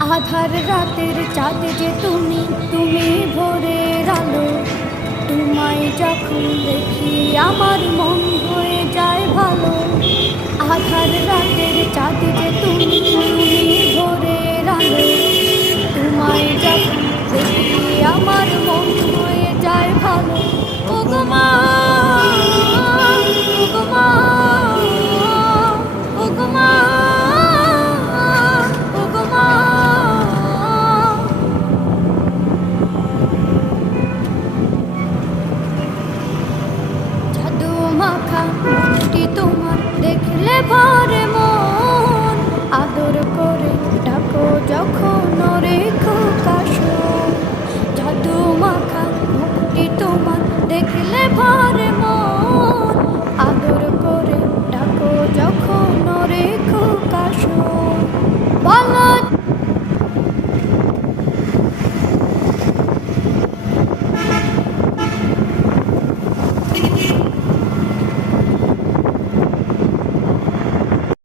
আধার রাতের চাঁদ যে তুমি, তুমি ভোরের আলো। তোমায় যখন দেখি আমার মন হয়ে যায় ভালো। আধার রাতের চাঁদ যে তুমি,